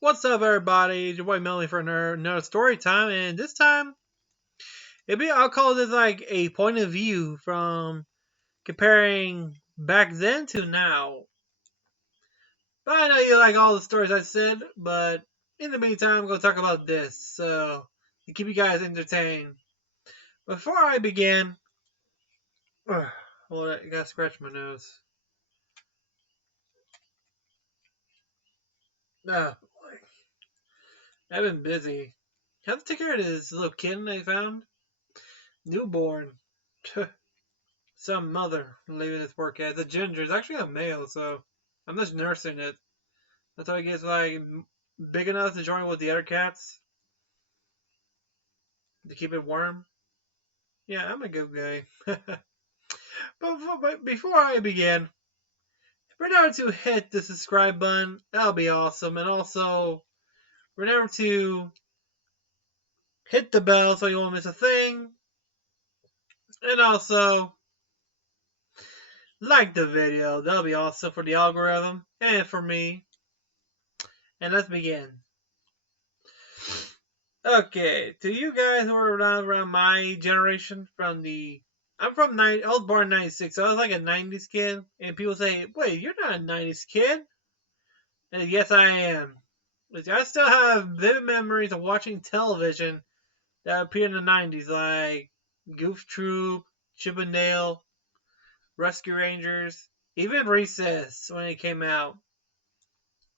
What's up, everybody? It's your boy Melanie for another story time, and this time I'll call this like a point of view from comparing back then to now. But I know you like all the stories I said, but in the meantime, I'm gonna talk about this to keep you guys entertained. Before I begin, hold on, I gotta scratch my nose. Ah, boy. I've been busy. Have to take care of this little kitten I found, newborn. Some mother leaving his work at. The ginger is actually a male, so I'm just nursing it until it gets like big enough to join with the other cats to keep it warm. Yeah, I'm a good guy. but before I begin, remember to hit the subscribe button. That'll be awesome. And also, remember to hit the bell so you won't miss a thing. And also, like the video. That'll be awesome for the algorithm and for me. And let's begin. Okay, to you guys who are around my generation, I'm from I was born in '96, so I was like a '90s kid, and people say, "Wait, you're not a '90s kid?" And yes, I am. I still have vivid memories of watching television that appeared in the '90s, like Goof Troop, Chip and Dale, Rescue Rangers, even Recess when it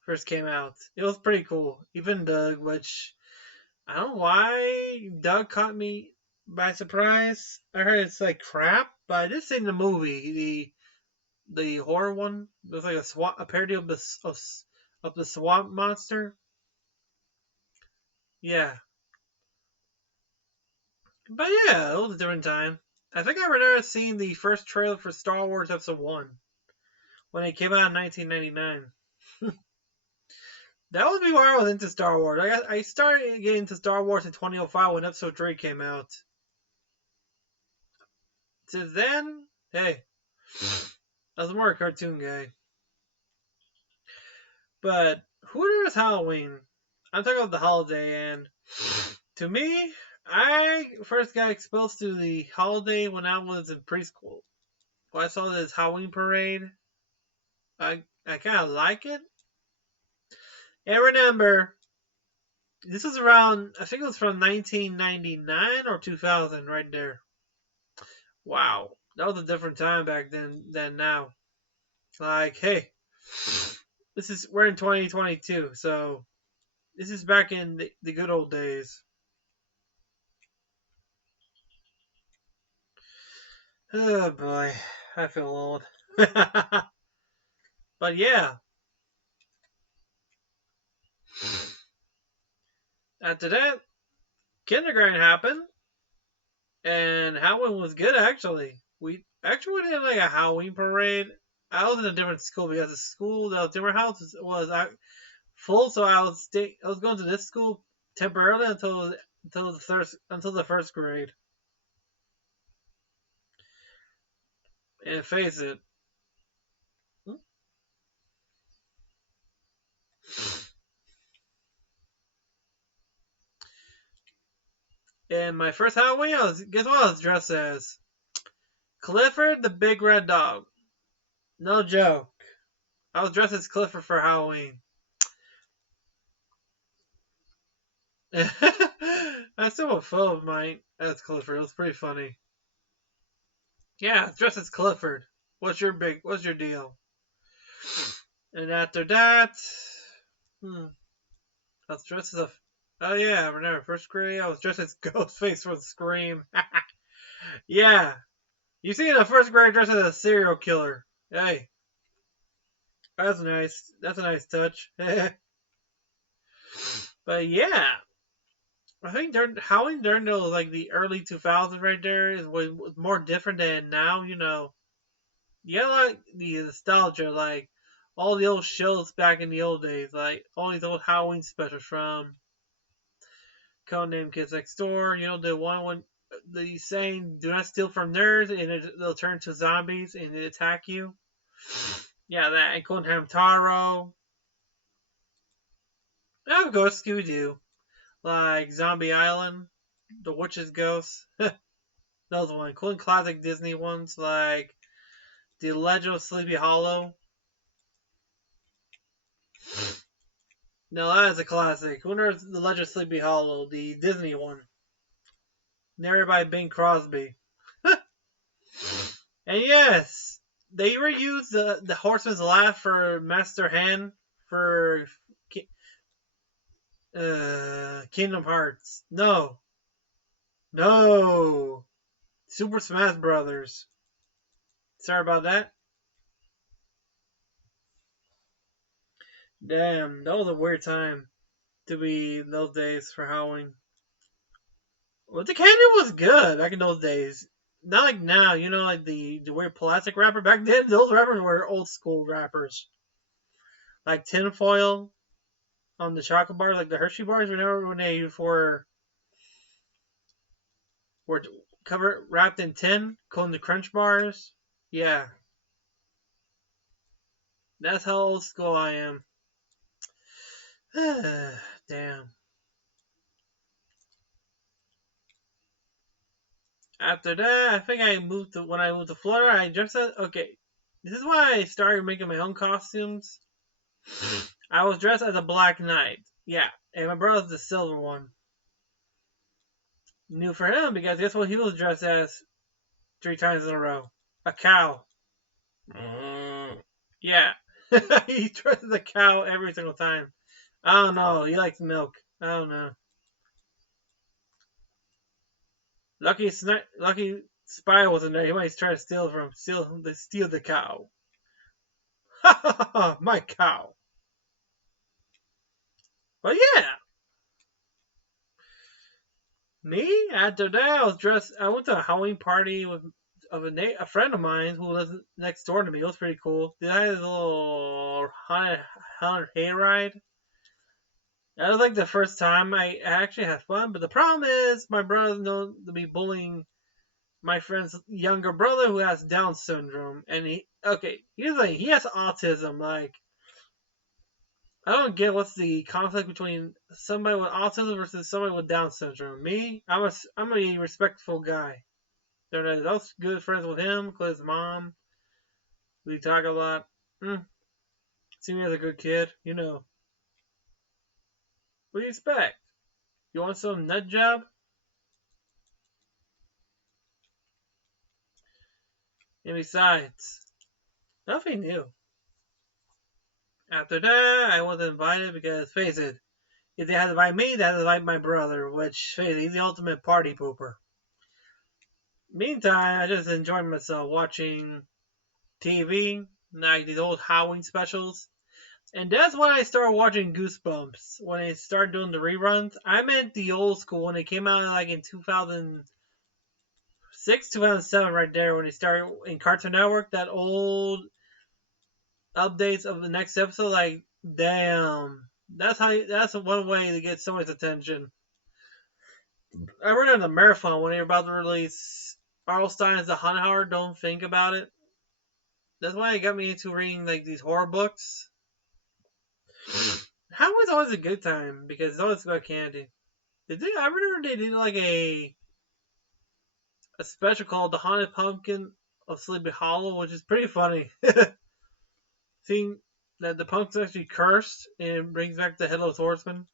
first came out. It was pretty cool. Even Doug, which I don't know why Doug caught me by surprise. I heard it's like crap, but I did see the movie, the horror one. It was like a parody of the swamp monster. Yeah, but yeah, it was a different time. I think I remember seeing the first trailer for Star Wars Episode One when it came out in 1999. That was before I was into Star Wars. I started getting into Star Wars in 2005 when Episode 3 came out. Since then, hey, I was more a cartoon guy. But who does Halloween? I'm talking about the holiday, and to me, I first got exposed to the holiday when I was in preschool. When I saw this Halloween parade, I kind of like it. And remember, this was around, I think it was from 1999 or 2000, right there. Wow, that was a different time back then than now. Like, hey, we're in 2022, so this is back in the good old days. Oh boy, I feel old. But yeah, after that, kindergarten happened, and Halloween was good actually. We actually did like a Halloween parade. I was in a different school because the school that was in our house was full, so I was going to this school temporarily until the first grade. And face it, in my first Halloween, guess what I was dressed as? Clifford the Big Red Dog. No joke. I was dressed as Clifford for Halloween. I still a photo of mine as Clifford. It was pretty funny. Yeah, dressed as Clifford. What's your deal? And after that, I was dressed as a. Oh yeah, I remember first grade. I was dressed as Ghostface from Scream. Yeah, you see in the first grade dressed as a serial killer. Hey, that's nice. That's a nice touch. But yeah, I think Halloween during those like the early 2000s right there was more different than now. You like the nostalgia, like all the old shows back in the old days, like all these old Halloween specials from Codename Kids Next Door. The one when the saying "Do not steal from nerds" and they'll turn to zombies and they attack you. Yeah, that and Codename Taro. And of course, Scooby Doo, like Zombie Island, The Witch's Ghost. Those one, cool and classic Disney ones like The Legend of Sleepy Hollow. No, that is a classic. Who knows The Legend of Sleepy Hollow, the Disney one, narrated by Bing Crosby. And yes, they reused the Horseman's Laugh for Master Hand for Kingdom Hearts. No, no, Super Smash Brothers. Sorry about that. Damn, that was a weird time to be in those days for Halloween. Well, the candy was good back in those days. Not like now, like the weird plastic wrapper. Back then, those wrappers were old school wrappers. Like tinfoil on the chocolate bars, like the Hershey bars. Remember when they were covered, wrapped in tin, called the Crunch bars? Yeah, that's how old school I am. Damn. After that, I think when I moved to Florida, I just said, okay, this is why I started making my own costumes. I was dressed as a Black Knight. Yeah, and my brother's the silver one. New for him because guess what he was dressed as 3 times in a row? A cow. Yeah. He dressed as a cow every single time. I don't know. He likes milk. I don't know. Lucky Spy wasn't there. He might try to steal the cow. My cow. But yeah, me after that I was dressed. I went to a Halloween party a friend of mine who lives next door to me. It was pretty cool. They had a little haunted hayride. That was like the first time I actually had fun. But the problem is my brother's known to be bullying my friend's younger brother who has Down syndrome, and here's the thing, he has autism. Like, I don't get what's the conflict between somebody with autism versus somebody with Down syndrome. Me, I'm a respectful guy. I was good friends with him because his mom, we talk a lot. See me as a good kid, What do you expect? You want some nut job? And besides, nothing new. After that, I was invited because, face it, if they had to invite me, they had to invite my brother, which, face it, he's the ultimate party pooper. Meantime, I just enjoyed myself watching TV, like these old Halloween specials. And that's when I started watching Goosebumps. When they started doing the reruns, I meant the old school when they came out like in 2006, 2007, right there when they started in Cartoon Network. That old updates of the next episode, like damn, that's one way to get someone's attention. I read on the marathon when they were about to release R.L. Stein's The Haunted Hour. Don't think about it. That's why it got me into reading like these horror books. How was always a good time because it's always about candy. I remember they did like a special called The Haunted Pumpkin of Sleepy Hollow, which is pretty funny. Seeing that the pumpkin's actually cursed and brings back the Headless Horseman.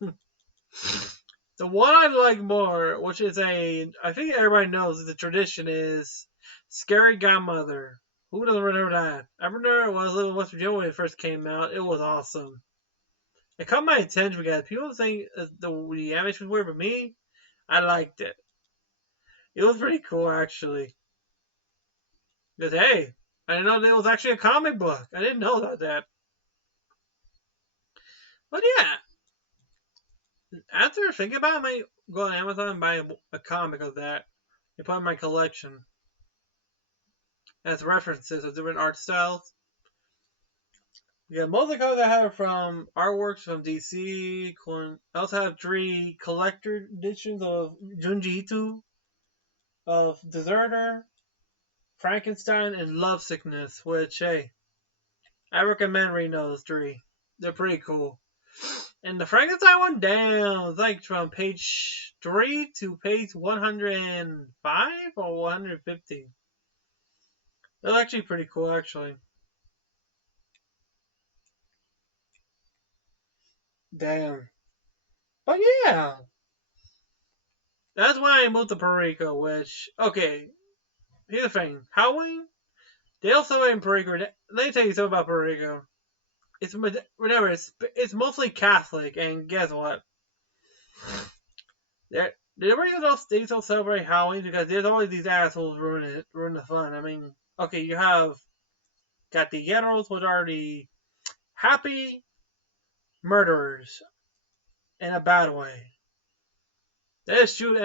The one I like more, which is I think everybody knows the tradition, is Scary Godmother. Who doesn't remember that? I remember when I was living in West Virginia when it first came out. It was awesome. It caught my attention because people think the animation was weird, but me, I liked it. It was pretty cool, actually. Because, hey, I didn't know there was actually a comic book. I didn't know about that. But yeah, after thinking about it, I might go on Amazon and buy a comic of that and put it in my collection as references of different art styles. Yeah, most of the covers I have are from artworks from DC. I also have 3 collector editions of Junji Ito, of Deserter, Frankenstein, and Lovesickness, which, hey, I recommend reading those 3. They're pretty cool. And the Frankenstein one, damn, it's like from page 3 to page 105 or 150. That's actually pretty cool, actually. Damn. But yeah, that's why I moved to Puerto Rico, which, okay, here's the thing. Halloween, they also celebrate in Puerto Rico. Let me tell you something about Puerto Rico. Remember, it's mostly Catholic, and guess what? They don't celebrate Halloween because there's always these assholes ruin the fun. I mean, okay, you have gatilleros, which are the happy murderers in a bad way. They just shoot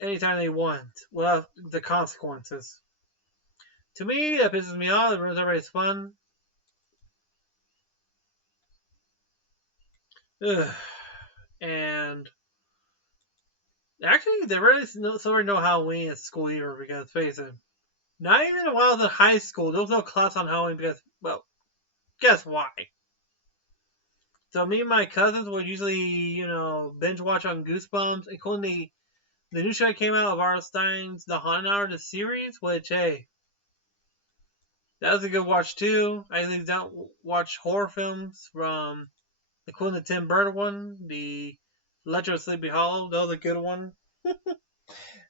anytime they want without the consequences. To me, that pisses me off. It ruins everybody's fun. Ugh. And actually, they really sort of know Halloween at school either because, face it, not even while I was in high school, there was no class on Halloween because, well, guess why? So me and my cousins would usually, binge watch on Goosebumps, including the new show that came out of R.L. Stein's The Haunted Hour, the series, which, hey, that was a good watch too. I usually don't watch horror films from, including the Tim Burton one, the Legend of Sleepy Hollow, that was a good one.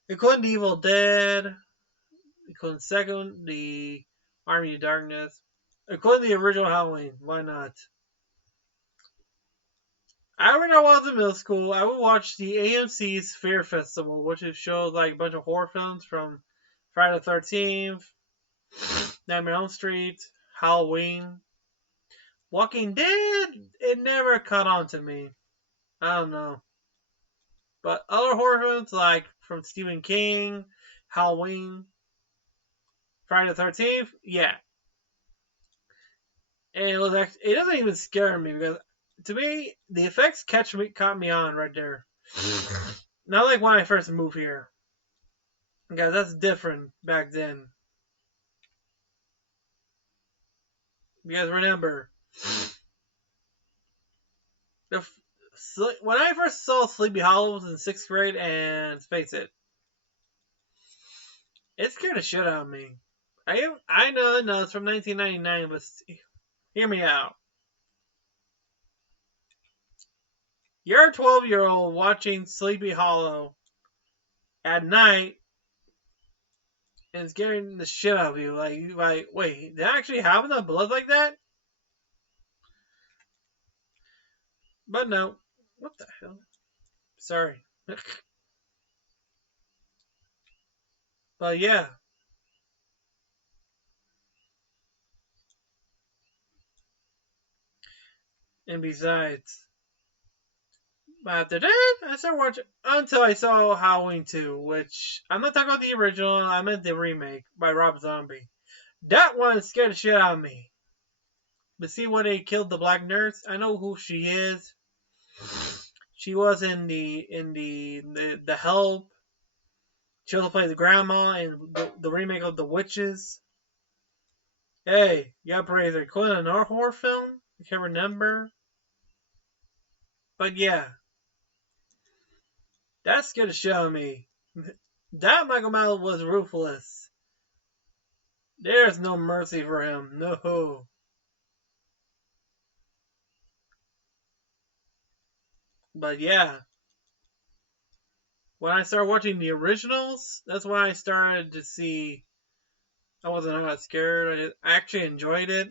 Including the Evil Dead, including the second, the Army of Darkness, including the original Halloween. Why not? I remember when I was in middle school, I would watch the AMC's Fear Festival, which shows like a bunch of horror films from Friday the 13th, Nightmare on Elm Street, Halloween. Walking Dead, it never caught on to me. I don't know. But other horror films like from Stephen King, Halloween, Friday the 13th, yeah. And it doesn't even scare me because to me, the effects caught me on right there. Not like when I first moved here. Because that's different back then. Because remember, when I first saw Sleepy Hollow was in 6th grade, and face it scared the shit out of me. I know it's from 1999, but hear me out. You're a 12-year-old watching Sleepy Hollow at night and scaring the shit out of you. Like, wait, did I actually have enough blood like that? But no. What the hell? Sorry. But yeah. And besides, after that, I started watching until I saw Halloween 2, which I'm not talking about the original, I meant the remake by Rob Zombie. That one scared the shit out of me. But see when they killed the black nurse, I know who she is. She was in the Help. She also played the grandma in the remake of The Witches. Hey, you gotta praise her. Including another horror film? I can't remember. But yeah. That scared the shit out of me. That Michael Myers was ruthless. There's no mercy for him. No. But yeah. When I started watching the originals, that's when I started to see I wasn't that scared. I actually enjoyed it.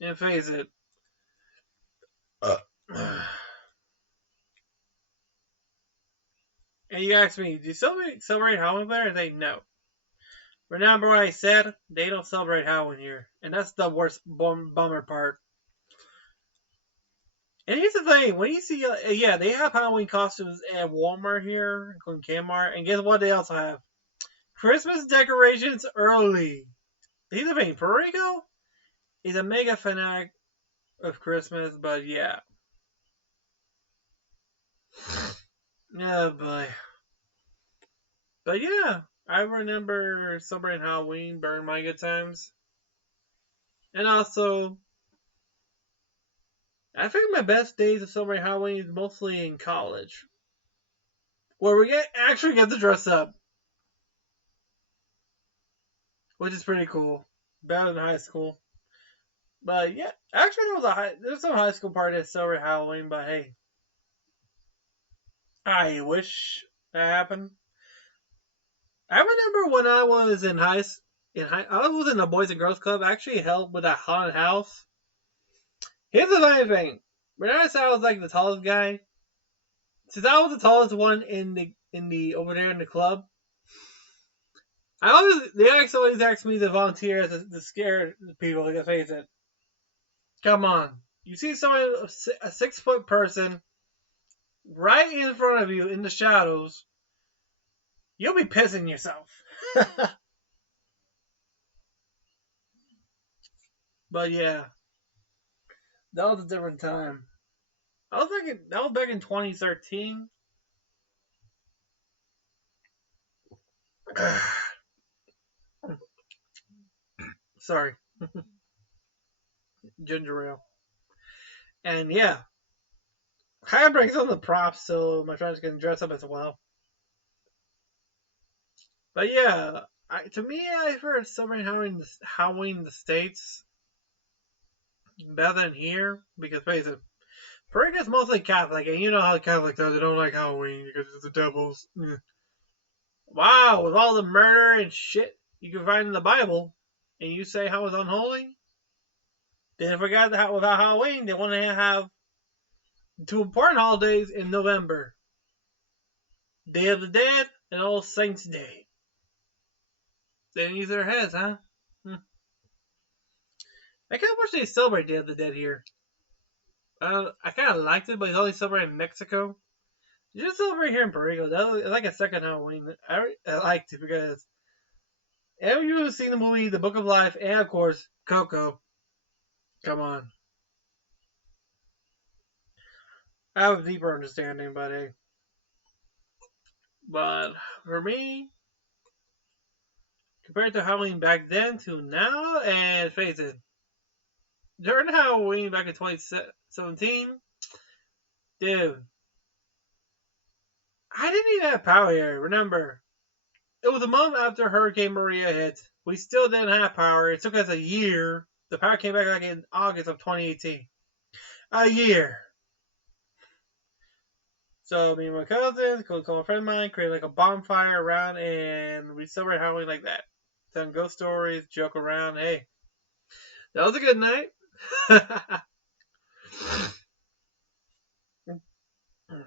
And face it. And you ask me, do you celebrate Halloween there? And they no. Remember what I said? They don't celebrate Halloween here. And that's the worst bummer part. And here's the thing, when you see, yeah, they have Halloween costumes at Walmart here, including Kmart, and guess what they also have? Christmas decorations early. Here's the thing, Puerto Rico is a mega fanatic of Christmas, but yeah. Oh boy. But yeah, I remember celebrating Halloween during my good times. And also, I think my best days of celebrating Halloween is mostly in college, where we actually get to dress up, which is pretty cool. Better than high school. But yeah, actually there's some high school party that celebrate Halloween, but hey, I wish that happened. I remember when I was I was in a Boys and Girls Club. I actually helped with a haunted house. Here's the funny thing: when I said I was like the tallest guy, since I was the tallest one in the over there in the club, they always ask me to volunteer to scare people. Like, face it, come on, you see someone a 6 foot person right in front of you in the shadows, you'll be pissing yourself. But yeah, that was a different time. I was thinking that was back in 2013. Sorry, ginger ale. And yeah, kind of brings on the props, so my friends can dress up as well. But yeah, to me, I prefer celebrating Halloween in the States better than here because face it, Puerto is mostly Catholic, and you know how Catholics are. They don't like Halloween because it's the devil's. Wow, with all the murder and shit you can find in the Bible, and you say how it's unholy? They forgot that without Halloween, they want to have two important holidays in November: Day of the Dead and All Saints Day. They didn't use their heads, huh? I kind of wish they celebrate Day of the Dead here. I kind of liked it, but it's only celebrated in Mexico. You just celebrate here in Puerto Rico. It's like a second Halloween. I liked it because have you seen the movie The Book of Life and of course Coco? Come on, I have a deeper understanding, but hey. But for me, compared to Halloween back then to now, and face it, during Halloween back in 2017, dude, I didn't even have power here. Remember, it was a month after Hurricane Maria hit. We still didn't have power. It took us a year. The power came back like in August of 2018. A year. So me and my cousins, called a friend of mine, created like a bonfire around, and we celebrated Halloween like that. Telling ghost stories, joke around. Hey, that was a good night.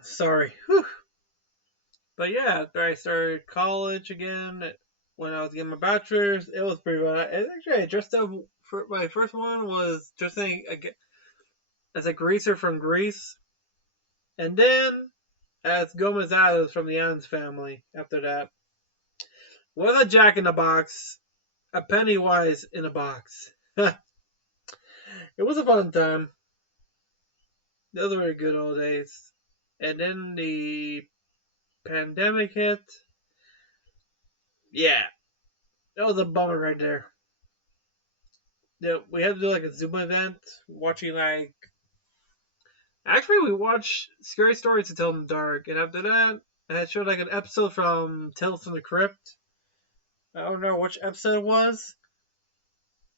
Sorry. Whew. But yeah, after I started college again, when I was getting my bachelor's, it was pretty fun. Actually, I dressed up for my first one was dressing as a greaser from Greece, and then as Gomez Adams from the Adams family. After that, with a Jack in the Box, a Pennywise in a box. It was a fun time. Those were good old days. And then the pandemic hit. Yeah, that was a bummer right there. We had to do like a Zoom event, watching like. Actually, we watched Scary Stories to Tell in the Dark, and after that, I showed like an episode from Tales from the Crypt. I don't know which episode it was.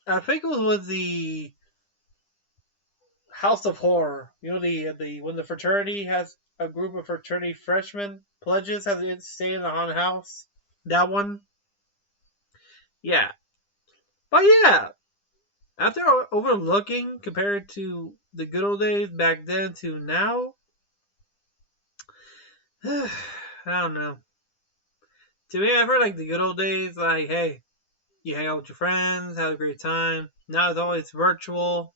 I think it was with the House of Horror. You know the when the fraternity has a group of fraternity freshmen pledges have to stay in the haunted house. That one. Yeah. But yeah, after overlooking compared to the good old days back then to now, I don't know. To me, I've heard like the good old days, like hey, you hang out with your friends, have a great time. Now it's always virtual.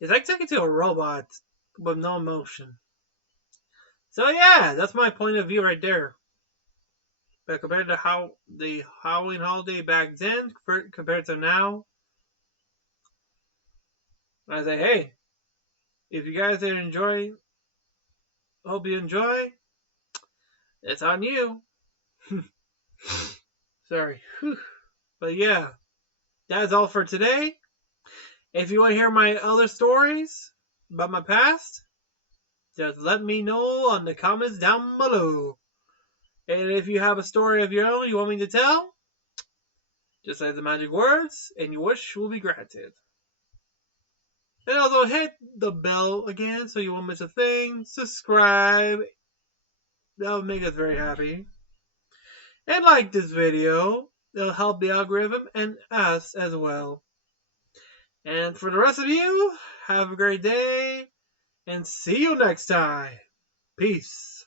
It's like talking to a robot with no emotion. So yeah, that's my point of view right there. But compared to how the Halloween holiday back then compared to now, I say, hey, if you guys didn't enjoy, hope you enjoy. It's on you. Sorry. Whew. But yeah, that's all for today. If you want to hear my other stories, about my past, just let me know on the comments down below. And if you have a story of your own you want me to tell, just say the magic words and your wish will be granted. And also hit the bell again so you won't miss a thing. Subscribe. That would make us very happy. And like this video. It'll help the algorithm and us as well. And for the rest of you, have a great day and see you next time. Peace.